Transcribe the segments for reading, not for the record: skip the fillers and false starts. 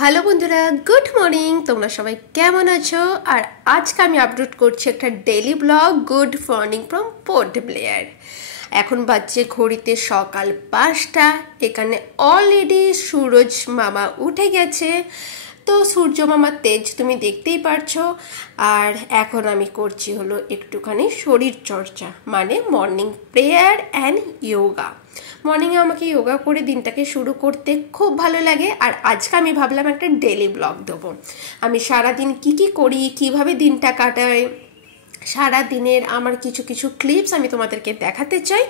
Hello বন্ধুরা, good morning. তোমরা সবাই কেমন আছো? আর আজকে আমি আপলোড করছি একটা daily blog, good morning from port Blair. এখন বাজছে ঘড়িতে সকাল 5টা। এখানে অলরেডি সূরজ মামা উঠে গেছে, তো সূর্য মামার তেজ তুমি দেখতেই পারছো। আর এখন আমি করছি হলো একটুখানি শরীর চর্চা, মানে মর্নিং প্রেয়ার অ্যান্ড ইয়োগা। মর্নিংয়ে আমাকে যোগা করে দিনটাকে শুরু করতে খুব ভালো লাগে। আর আজকে আমি ভাবলাম একটা ডেলি ব্লগ দেবো। আমি সারাদিন কি কি করি, কিভাবে দিনটা কাটাই, সারা দিনের আমার কিছু কিছু ক্লিপস আমি তোমাদেরকে দেখাতে চাই।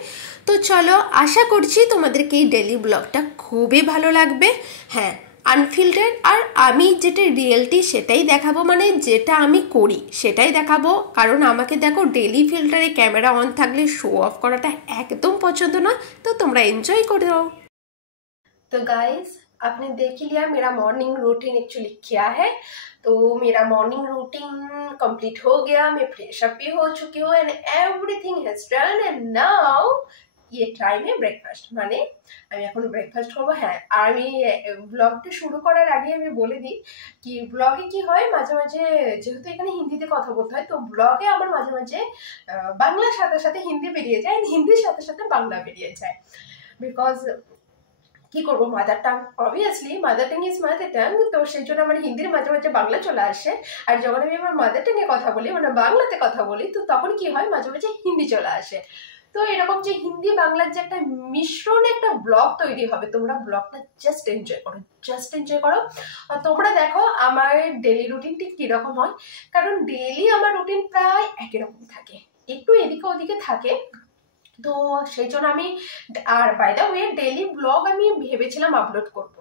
তো চলো, আশা করছি তোমাদেরকে এই ডেলি ব্লগটা খুবই ভালো লাগবে। হ্যাঁ, আনফিল্টার, আর আমি যেটা রিয়েলিটি সেটাই দেখাবো, মানে যেটা আমি করি সেটাই দেখাবো। কারণ আমাকে দেখো, ডেলি ফিল্টারে ক্যামেরা অন থাকলে শো অফ করাটা একদম পছন্দ না। তো তোমরা এনজয় করে দাও। तो गाइस, आपने देख ही लिया मेरा मॉर्निंग रूटीन एक्चुअली क्या है। तो मेरा मॉर्निंग रूटीन कंप्लीट हो गया, मैं फ्रेश अप भी हो चुकी हूँ and everything has done and now ये টাইম এ ব্রেকফাস্ট, মানে আমি এখন ব্রেকফাস্ট করবো। হ্যাঁ, আর আমি ব্লগটা শুরু করার আগে আমি বলে দিই কি ব্লগে কি হয়, মাঝে মাঝে যেহেতু এখানে হিন্দিতে কথা বলতে হয়, তো ব্লগে আমার মাঝে মাঝে বাংলার সাথে সাথে হিন্দি বেরিয়ে যায়, হিন্দির সাথে সাথে বাংলা বেরিয়ে যায়। বিকজ কি করবো, mother tongue, obviously mother tongue is mother tongue, তো সেই জন্য আমার হিন্দির মাঝে মাঝে বাংলা চলে আসে। আর যখন আমি আমার মাদার টাঙে কথা বলি, মানে বাংলাতে কথা বলি, তো তখন কি হয়, মাঝে মাঝে হিন্দি চলে আসে। তো এরকম যে হিন্দি বাংলার যে একটা মিশ্রণে একটা ব্লগ তৈরি হবে, তোমরা ব্লগটা জাস্ট এনজয় করো, জাস্ট এনজয় করো। আর তোমরা দেখো আমার ডেলি রুটিন ঠিক কিরকম হয়, কারণ ডেলি আমার রুটিন প্রায় একই রকম থাকে, একটু এদিকে ওদিকে থাকে। তো সেই জন্য আমি, আর by the way daily blog আমি ভেবেছিলাম আপলোড করব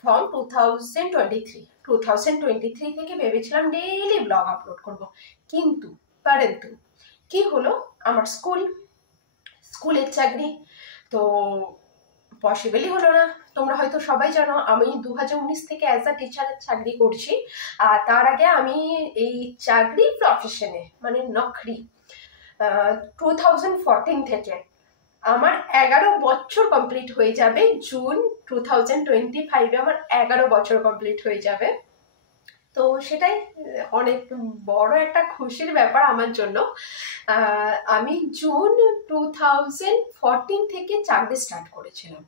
ফ্রম 2023 থেকে ভেবেছিলাম ডেইলি ব্লগ আপলোড করব। কিন্তু কি হলো, আমার স্কুলের চাকরি, তো পসিবলই হলো না। তোমরা হয়তো সবাই জানো আমি 2019 থেকে অ্যাজ আ টিচারের চাকরি করছি। আর তার আগে আমি এই চাকরি প্রফেশনে, মানে নকরি, 2014 থেকে আমার 11 বছর কমপ্লিট হয়ে যাবে। জুন 2025 আমার 11 বছর কমপ্লিট হয়ে যাবে। তো সেটাই অনেক বড় একটা খুশির ব্যাপার আমার জন্য। আমি জুন 2014 থেকে চাকরি স্টার্ট করেছিলাম,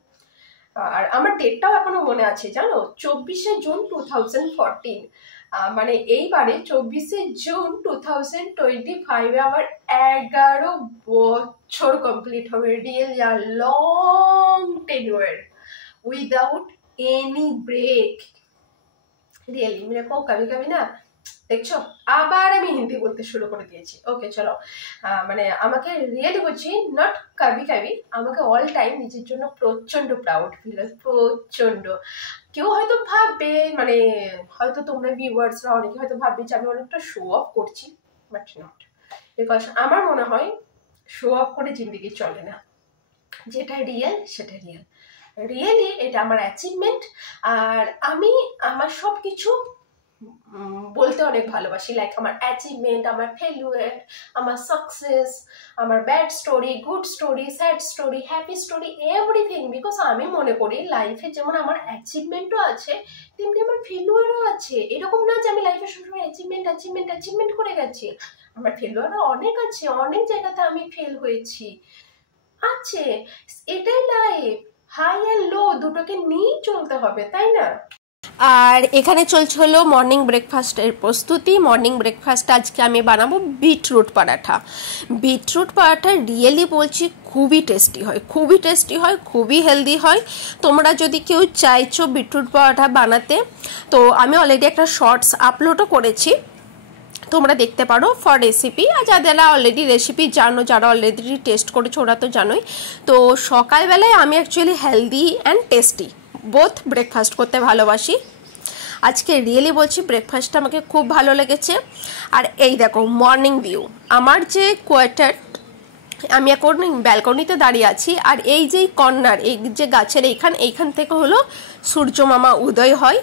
আর আমার ডেটটাও এখনো মনে আছে, জানো, 24শে জুন 2014। মানে এইবারে 24শে জুন 2025 আমার 11 বছর কমপ্লিট হবে। Really a long tenure without any break. Really মেরে কো কবি কবি না, দেখছো আবার আমি হিন্দি বলতে শুরু করে দিয়েছি। ওকে চলো, মানে আমাকে রিয়েলি বলছি, নট কবি কবি, আমাকে অল টাইম নিজের জন্য প্রচন্ড প্রাউড ফিল হয়, প্রচন্ড। কেউ হয়তো ভাববে, মানে হয়তো তোমরা ভিউয়ার্সরা অনেকে হয়তো ভাববে যে আমি অনেকটা শো অফ করছি, বাট নট। বিকজ আমার মনে হয় শো অফ করে জিন্দিগি চলে না, যেটা রিয়েল সেটা রিয়েল। রিয়েলি এটা আমার অ্যাচিভমেন্ট। আর আমি আমার সব কিছু বলতে অনেক ভালোবাসি, লাইক আমার অ্যাচিভমেন্ট, আমার ফেলিউর, আমার সাকসেস, আমার bad story, good story, sad story, happy story, everything. Because আমি মনে করি লাইফে যেমন আমার অ্যাচিভমেন্টও আছে, তেমনি আমার ফেলিউরও আছে। এরকম না যে আমি লাইফে সবসময় অ্যাচিভমেন্ট অ্যাচিভমেন্ট অ্যাচিভমেন্ট করে গেছি, আমার ফেলিউরও অনেক আছে, অনেক জায়গাতে আমি ফেল হয়েছি আছে। এটাই লাইফ, হাই অ্যান্ড লো দুটোকে নিয়েই চলতে হবে, তাই না? আর এখানে চলছে হলো মর্নিং ব্রেকফাস্টের প্রস্তুতি। মর্নিং ব্রেকফাস্ট আজকে আমি বানাবো beetroot paratha. Beetroot paratha really বলছি খুবই টেস্টি হয়, খুবই টেস্টি হয়, খুবই হেলদি হয়। তোমরা যদি কেউ চাইছো বিটরুট পরাঠা বানাতে, তো আমি অলরেডি একটা শর্টস আপলোডও করেছি, তোমরা দেখতে পারো ফর রেসিপি। আর যারা অলরেডি রেসিপি জানো, যারা অলরেডি টেস্ট করেছো ওরা তো জানোই। তো সকালবেলায় আমি actually healthy and tasty both breakfast করতে ভালোবাসি। আজকে রিয়েলি বলছি ব্রেকফাস্টটা আমাকে খুব ভালো লেগেছে। আর এই দেখো মর্নিং ভিউ, আমার যে কোয়ার্টার, আমি এখন ব্যালকনিতে দাঁড়িয়ে আছি। আর এই যে কর্নার, এই যে গাছের এইখান থেকে হলো সূর্য মামা উদয় হয়।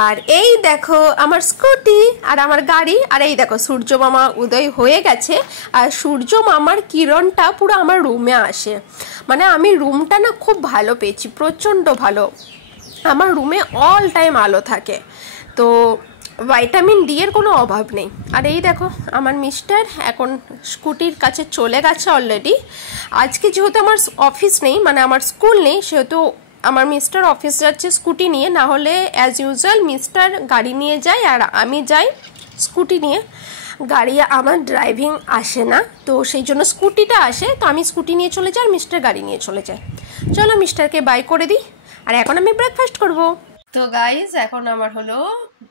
আর এই দেখো আমার স্কুটি আর আমার গাড়ি, আর এই দেখো সূর্য মামা উদয় হয়ে গেছে। আর সূর্য মামার কিরণটা পুরো আমার রুমে আসে, মানে আমি রুমটা না খুব ভালো পেয়েছি, প্রচণ্ড ভালো। আমার রুমে অল টাইম আলো থাকে, তো ভাইটামিন ডি এর কোনো অভাব নেই। আর এই দেখো আমার মিস্টার এখন স্কুটির কাছে চলে গেছে অলরেডি। আজকে যেহেতু আমার অফিস নেই, মানে আমার স্কুল নেই, সেহেতু আমার মিস্টার অফিস যাচ্ছে স্কুটি নিয়ে, না হলে অ্যাজ ইউজুয়াল মিস্টার গাড়ি নিয়ে যায় আর আমি যাই স্কুটি নিয়ে। গাড়ি আমার ড্রাইভিং আসে না, তো সেই জন্য স্কুটিটা আসে, তো আমি স্কুটি নিয়ে চলে যাই আর মিস্টার গাড়ি নিয়ে চলে যায়। চলো মিস্টারকে বাই করে দিই, আর এখন আমি ব্রেকফাস্ট করব। তো গাইজ এখন আমার হলো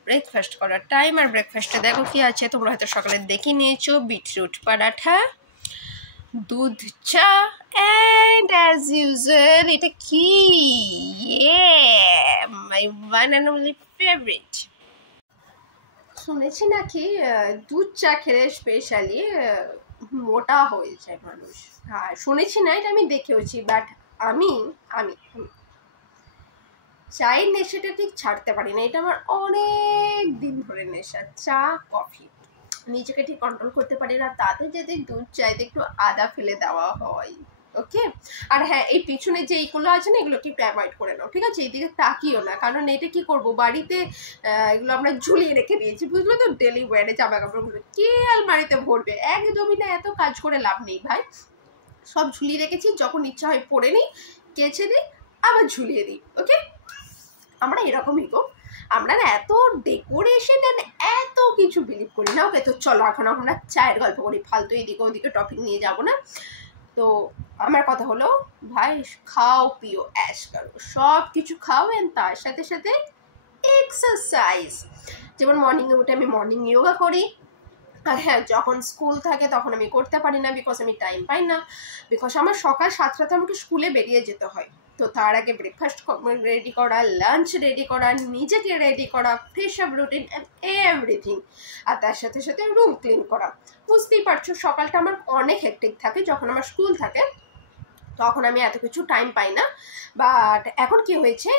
ব্রেকফাস্ট করার টাইম। আর ব্রেকফাস্টে দেখো কি আছে, তোমরা হয়তো সকালে দেখে নিয়েছো, বিটরুট পরাঠা, দুধ চা, অ্যান্ড অ্যাজ ইউজুয়াল এটা কি, মাই ওয়ান অ্যান্ড অনলি ফেভারিট। শুনেছি নাকি দুধ চা খেলে স্পেশালি মোটা হয়ে যায় মানুষ। হ্যাঁ শুনেছি না, এটা আমি দেখেওছি, বাট আমি আমি চায়ের নেশাটা ঠিক ছাড়তে পারি না। এটা আমার অনেক দিন ধরে নেশা, চা কফি নিজেকে ঠিক কন্ট্রোল করতে পারি না। তাতে যদি দুধ চাইতে একটু আদা ফেলে দেওয়া হয়, ওকে। আর হ্যাঁ, এই পিছনে যে এইগুলো আছে না, এগুলোকে একটু অ্যাভয়েড করে নাও, ঠিক আছে? এইদিকে তাকিও না, কারণ এটা কি করব, বাড়িতে এগুলো আমরা ঝুলিয়ে রেখে দিয়েছি, বুঝলো তো? ডেলি ওয়ারে জামা কাপড়গুলো কে আলমারিতে ভরবে? একদমই না, এত কাজ করে লাভ নেই ভাই। সব ঝুলিয়ে রেখেছি, যখন ইচ্ছা হয় পরে নিই, কেচে দিই, আবার ঝুলিয়ে দিই, ওকে। আমরা এরকমই গো, আমরা না এত ডেকোরেশন এত কিছু বিলিভ করি না। ওকে, তো চলো এখন আমরা চায়ের গল্প করি, ফালতু এদিকে ওদিকে টপিক নিয়ে যাবো না। তো আমার কথা হলো ভাই, খাও পিও অ্যাশ করো, সব কিছু খাও, এন্ড তার সাথে সাথে এক্সারসাইজ। যেমন মর্নিংয়ে উঠে আমি মর্নিং যোগা করি। আর হ্যাঁ, যখন স্কুল থাকে তখন আমি করতে পারি না, বিকজ আমি টাইম পাই না, বিকজ আমার সকাল 7টাতে আমাকে স্কুলে বেরিয়ে যেতে হয়। তো তার আগে ব্রেকফাস্ট রেডি করা, লাঞ্চ রেডি করা, নিজেকে রেডি করা, fresh up routine and everything, আর তার সাথে সাথে রুম ক্লিন করা। বুঝতেই পারছো সকালটা আমার অনেক হেক্টিক থাকে। যখন আমার স্কুল থাকে তখন আমি এত কিছু টাইম পাই না। বাট এখন কি হয়েছে,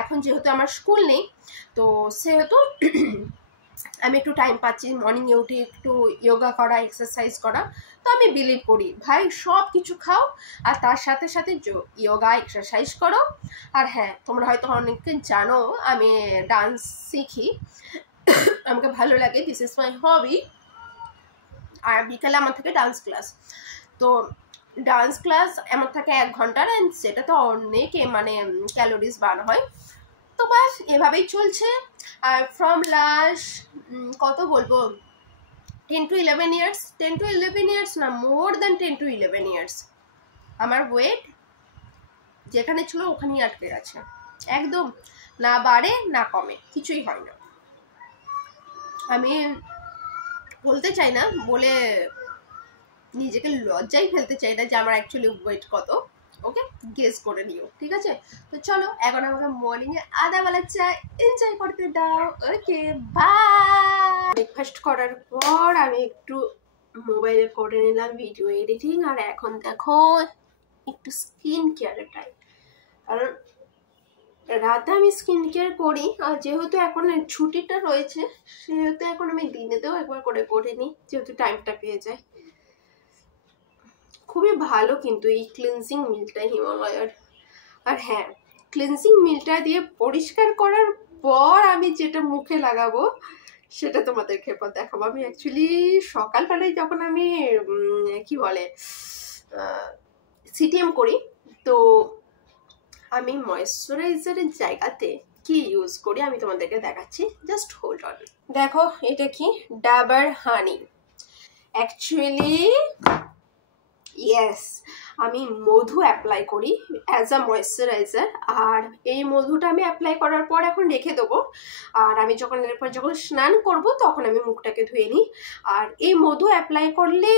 এখন যেহেতু আমার স্কুল নেই, তো সেহেতু আমি একটু টাইম পাচ্ছি মর্নিংয়ে উঠে একটু যোগা করা, এক্সারসাইজ করা। তো আমি বিলিভ করি ভাই, সব কিছু খাও আর তার সাথে সাথে যোগা এক্সারসাইজ করো। আর হ্যাঁ, তোমরা হয়তো অনেকে জানো আমি ডান্স শিখি, আমাকে ভালো লাগে, দিস ইজ মাই হবি। আর বিকালে আমার থেকে ডান্স ক্লাস, তো ডান্স ক্লাস আমার থাকে 1 ঘন্টার, অ্যান্ড সেটা তো অনেক মানে ক্যালোরিজ বার্ন হয়। তো বাস এভাবেই চলছে। আর ফ্রম লাস্ট কত বলবো, 10 to 11 years, 10 to 11 years না, মোর দ্যান 10 to 11 years আমার ওয়েট যেখানে ছিল ওখানেই আটকে গেছে, একদম না বাড়ে না কমে, কিছুই হয় না। আমি বলতে চাই না, বলে নিজেকে লজ্জাই ফেলতে চাই না যে আমার অ্যাকচুয়ালি ওয়েট কত, ওকে, গেস করে নিও, ঠিক আছে? তো চলো এখন আমাকে মর্নিংয়ে আদাবেলা চা এনজয় করতে দাও, ওকে বাই। ব্রেকফাস্ট করার পর আমি একটু মোবাইলে করে নিলাম ভিডিও এডিটিং, আর এখন দেখো একটু স্কিন কেয়ারের টাইম, কারণ রাতে আমি স্কিন কেয়ার করি, আর যেহেতু এখন ছুটিটা রয়েছে সেহেতু এখন আমি দিনেতেও একবার করে করে নিই, যেহেতু টাইমটা পেয়ে যায়। খুবই ভালো কিন্তু এই ক্লিনজিং মিলটা হিমালয়ার। আর হ্যাঁ, ক্লিনজিং মিলটা দিয়ে পরিষ্কার করার পর আমি যেটা মুখে লাগাবো সেটা তোমাদেরকে এরপর দেখাবো। আমি অ্যাকচুয়ালি সকালবেলায় যখন আমি কি বলে সিটিএম করি, তো আমি ময়েশ্চারাইজারের জায়গাতে কি ইউজ করি আমি তোমাদেরকে দেখাচ্ছি, জাস্ট হোল্ড অন। দেখো এটা কি, ডাবার হানি। অ্যাকচুয়ালি ইয়েস, আমি মধু অ্যাপ্লাই করি অ্যাজ আ ময়েশ্চারাইজার, আর এই মধুটা আমি অ্যাপ্লাই করার পর এখন রেখে দেবো। আর আমি যখন এরপর যখন স্নান করব তখন আমি মুখটাকে ধুয়ে নিই। আর এই মধু অ্যাপ্লাই করলে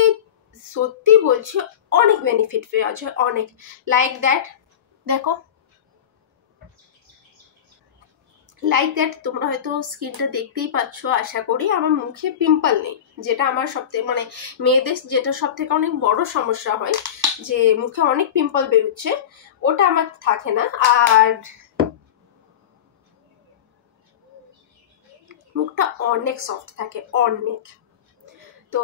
সত্যি বলছি অনেক বেনিফিট পেয়ে আছে, অনেক। লাইক দ্যাট, দেখো লাইক দ্যাট, তোমরা হয়তো স্কিনটা দেখতেই পাচ্ছ আশা করি। আমার মুখে পিম্পল নেই, যেটা আমার সবথেকে মানে মেয়েদের যেটা সব থেকে অনেক বড় সমস্যা হয়, যে মুখে অনেক পিম্পল বেরোচ্ছে, ওটা আমার থাকে না। আর মুখটা অনেক সফট থাকে, অনেক। তো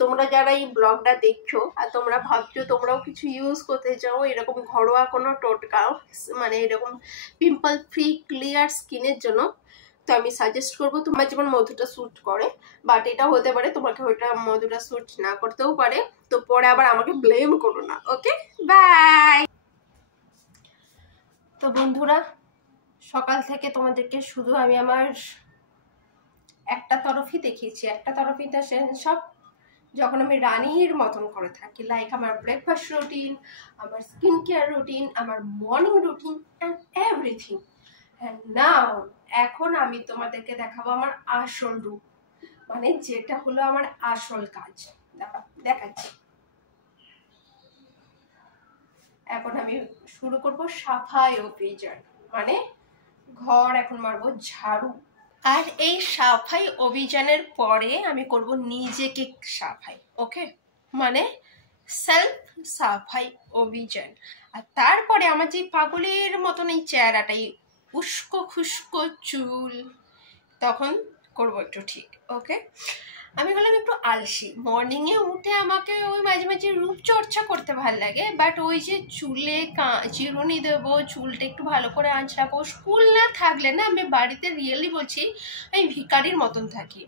তোমরা যারা এই ব্লগটা দেখছো আর তোমরা ভাবছো তোমরাও কিছু ইউজ করতে চাও এরকম ঘরোয়া কোনো টোটকা, মানে এরকম পিম্পল ফ্রি ক্লিয়ার স্কিনের জন্য, তো আমি সাজেস্ট করবো তোমার যেমন মধুটা স্যুট করে, বাট এটা হতে পারে তোমাকে ওইটা মধুটা স্যুট না করতেও পারে, তো পরে আবার আমাকে ব্লেম করো না। ওকে, বাই। তো বন্ধুরা, সকাল থেকে তোমাদেরকে শুধু আমি আমার একটা তরফই দেখিয়েছি, একটা তরফিটা সব যখন আমি রানীর মতন করে থাকি, লাইক আমার ব্রেকফাস্ট রুটিন, আমার স্কিন কেয়ার রুটিন, আমার morning routine and everything. And now এখন আমি তোমাদেরকে দেখাবো আমার আসল রূপ, মানে যেটা হলো আমার আসল কাজ। দেখাচ্ছি। এখন আমি শুরু করব সাফাই অভিযান, মানে ঘর এখন মারবো ঝাড়ু। আর এই সাফাই অভিযানের পরে আমি করব নিজেকে সাফাই, ওকে, মানে সেলফ সাফাই অভিযান। আর তারপরে আমার যে পাগলের মতন এই চেহারাটাই উস্কো খুস্কো চুল, তখন করবো একটু ঠিক। ওকে, আমি হলাম একটু আলসি, মর্নিংয়ে উঠে আমাকে ওই মাঝে মাঝে রূপচর্চা করতে ভালো লাগে, বাট ওই যে চুলে চিরুনি দেবো, চুলটা একটু ভালো করে আঁচড়াবো, স্কুল না থাকলে না আমি বাড়িতে রিয়েলি বলছি আমি ভিখারির মতন থাকি।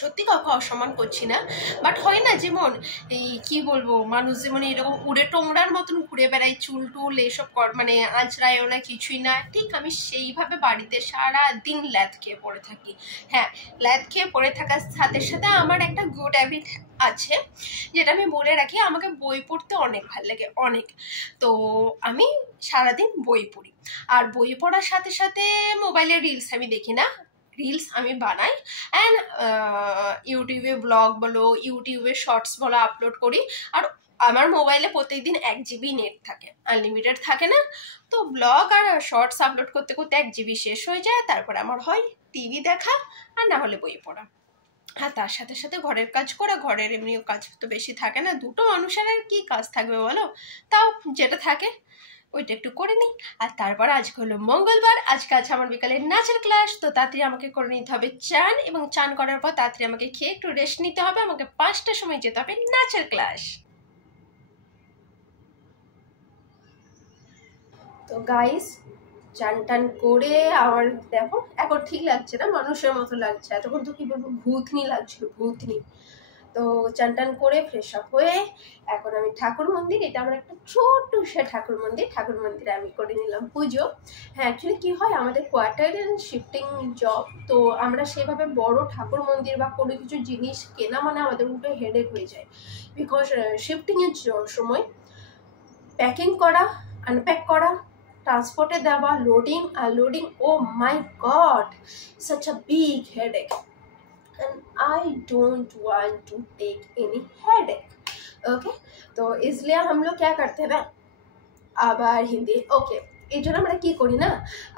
সত্যি কথা অসম্মান করছি না, বাট হয় না যেমন এই কি বলবো, মানুষ যেমন এরকম উড়ে টোংরার মতন ঘুরে বেড়ায়, চুল টুল এসব মানে আঁচড়ায়ও না, কিছুই না, ঠিক আমি সেইভাবে বাড়িতে সারা দিন ল্যাদ খেয়ে পড়ে থাকি। হ্যাঁ, ল্যাদ খেয়ে পড়ে থাকার সাথে সাথে আমার একটা গুড হ্যাবিট আছে, যেটা আমি বলে রাখি, আমাকে বই পড়তে অনেক ভালো লাগে, অনেক। তো আমি সারাদিন বই পড়ি, আর বই পড়ার সাথে সাথে মোবাইলে রিলস আমি দেখি না, রিলস আমি বানাই, অ্যান্ড ইউটিউবে ব্লগ বলো, ইউটিউবে শর্টস বলো আপলোড করি। আর আমার মোবাইলে প্রত্যেকদিন 1 GB নেট থাকে, আনলিমিটেড থাকে না, তো ব্লগ আর শর্টস আপলোড করতে করতে 1 GB শেষ হয়ে যায়। তারপরে আমার হয় টিভি দেখা, আর না হলে বই পড়া, আর তার সাথে সাথে ঘরের কাজ করা। ঘরের এমনিও কাজ তো বেশি থাকে না, দুটো মানুষের আর কি কাজ থাকবে বলো, তাও যেটা থাকে ওইটা একটু করে নিই। আর তারপর আজকে হলো মঙ্গলবার, আজকে আছে আমার বিকালে নাচের ক্লাস, তো তাড়াতাড়ি আমাকে করে নিতে হবে চান, এবং চান করার পর তাড়াতাড়ি আমাকে খেয়ে একটু রেস্ট নিতে হবে, আমাকে 5টার সময় যেতে হবে নাচের ক্লাস। তো গাইস, চান টান করে আমার দেখো এখন ঠিক লাগছে না, মানুষের মতো লাগছে, এতক্ষণ তো কি বলবো ভূতনি লাগছিল, ভূতনি। তো চান টান করে ফ্রেশ আপ হয়ে এখন আমি ঠাকুর মন্দির, এটা আমার একটা ছোট্ট সে ঠাকুর মন্দিরে আমি করে নিলাম পুজো। হ্যাঁ, অ্যাকচুয়ালি কি হয়, আমাদের কোয়ার্টারের শিফটিং জব, তো আমরা সেভাবে বড় ঠাকুর মন্দির বা কোনো কিছু জিনিস কেনা মানে আমাদের উল্টো হেডেক হয়ে যায়, বিকজ শিফটিংয়ের সময় প্যাকিং করা, আনপ্যাক করা, ট্রান্সপোর্টে দেওয়া, loading, unloading, oh my god, such a big headache and I don't want to take any headache. Okay, तो इसलिए हम लोग क्या करते हैं ना, আবার হিন্দি, ওকে, এই জন্য আমরা কি করি না,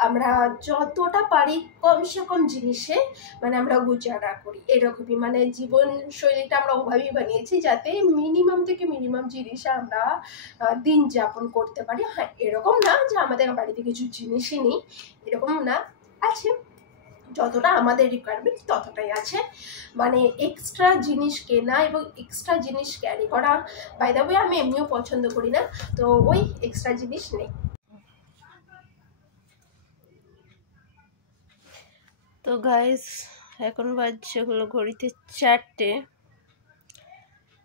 আমরা যতটা পারি কমসে কম জিনিসে মানে আমরা গুজারা করি, এরকমই মানে জীবনশৈলীটা আমরা ওভাবেই বানিয়েছি যাতে মিনিমাম থেকে মিনিমাম জিনিসে আমরা দিন যাপন করতে পারি। হ্যাঁ, এরকম না যে আমাদের বাড়িতে কিছু জিনিসই নেই, এরকম না, আছে, যতটা আমাদের রিকোয়ারমেন্ট ততটাই আছে, মানে এক্সট্রা জিনিস কেনা এবং এক্সট্রা জিনিস ক্যারি করা বাই দ্য ওয়ে আমি এমনিও পছন্দ করি না, তো ওই এক্সট্রা জিনিস নেই। তো গাইস, এখন বাজছে হলো ঘড়িতে 4টে,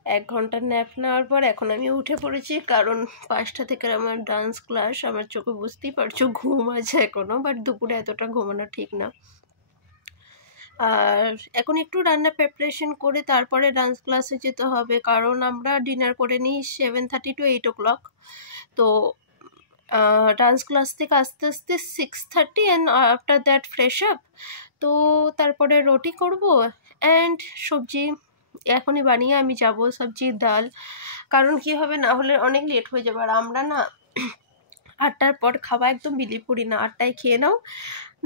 1 ঘন্টা ন্যাপ নেওয়ার পর এখন আমি উঠে পড়েছি, কারণ 5টা থেকে আমার ডান্স ক্লাস, আমার চোখে বুঝতেই পারছো ঘুম আছে এখনও, বাট দুপুরে এতটা ঘুমানো ঠিক না। আর এখন একটু রান্না প্রিপারেশন করে তারপরে ডান্স ক্লাসে যেতে হবে, কারণ আমরা ডিনার করে নিই 7:30 to 8 o'clock, তো ডান্স ক্লাস থেকে আস্তে আস্তে 6:30, and after that fresh up, তো তারপরে রুটি করব অ্যান্ড সবজি এখনই বানিয়ে আমি যাব, সবজি ডাল, কারণ কি হবে না হলে অনেক লেট হয়ে যাবে। আর আমরা না 8টার পর খাওয়া একদম বিলিভ করি না, 8টায় খেয়ে নাও,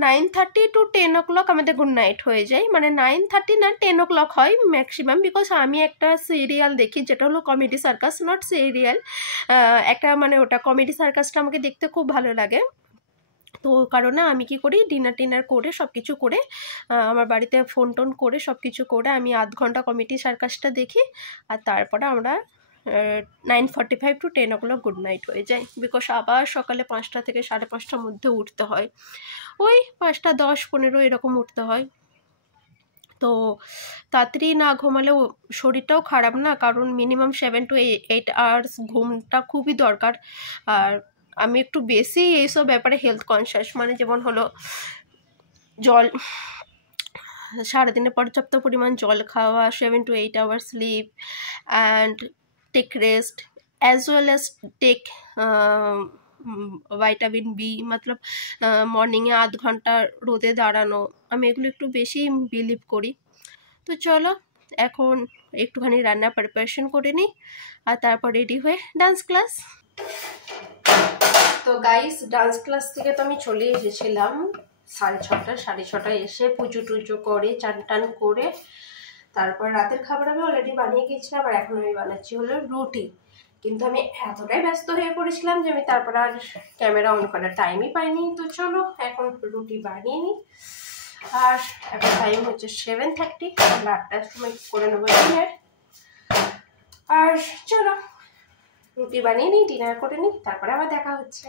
9:30 to 10 o'clock আমাদের গুড নাইট হয়ে যায়, মানে 9:30 না 10 o'clock হয় ম্যাক্সিমাম, বিকজ আমি একটা সিরিয়াল দেখি যেটা হলো কমেডি সার্কাস, নট সিরিয়াল, একটা মানে ওটা কমেডি সার্কাসটা আমাকে দেখতে খুব ভালো লাগে, তো তো কারণে আমি কি করি, ডিনার করে সব কিছু করে আমার বাড়িতে ফোন টোন করে সব কিছু করে আমি 1/2 ঘন্টা কমেডি সার্কাসটা দেখি, আর তারপরে আমরা 9:45 to 10 o'clock গুড নাইট হয়ে যায়। বিকজ আবার সকালে 5টা থেকে 5:30টার মধ্যে উঠতে হয়, ওই 5টা 10-15 এরকম উঠতে হয়। তো তাড়াতাড়ি না ঘুমালেও শরীরটাও খারাপ না, কারণ মিনিমাম 7 to 8 hours ঘুমটা খুবই দরকার। আর আমি একটু বেশি এইসব ব্যাপারে হেলথ কনসিয়াস, মানে যেমন হলো জল, সারাদিনে পর্যাপ্ত পরিমাণ জল খাওয়া, 7 to 8 hours sleep and take rest as well as take vitamin B, মতলব মর্নিংয়ে 1/2 ঘন্টা রোদে দাঁড়ানো, আমি এগুলো একটু বেশি বিলিভ করি। তো চলো এখন একটুখানি রান্নার প্রিপারেশন করে নিই, আর তারপর রেডি হয়ে ডান্স ক্লাস। তো গাইস, ডান্স ক্লাস থেকে তো আমি চলে এসেছিলাম 6:30 এসে পুজো টুজো করে চান টান করে তারপর রাতের খাবার আমি অলরেডি বানিয়ে গিয়েছিলাম, আর এখন আমি বানাচ্ছি হলো রুটি। কিন্তু আমি এতটাই ব্যস্ত হয়ে পড়েছিলাম যে আমি তারপর আর ক্যামেরা অন করার টাইমই পাইনি। তো চলো এখন রুটি বানিয়ে নিই। আর এখন টাইম হচ্ছে 7:30, আমরা 8টার সময় করে নেবো ডিনার। আর চলো রুটি বানিয়ে নিই, ডিনার করে নিই, তারপরে আবার দেখা হচ্ছে।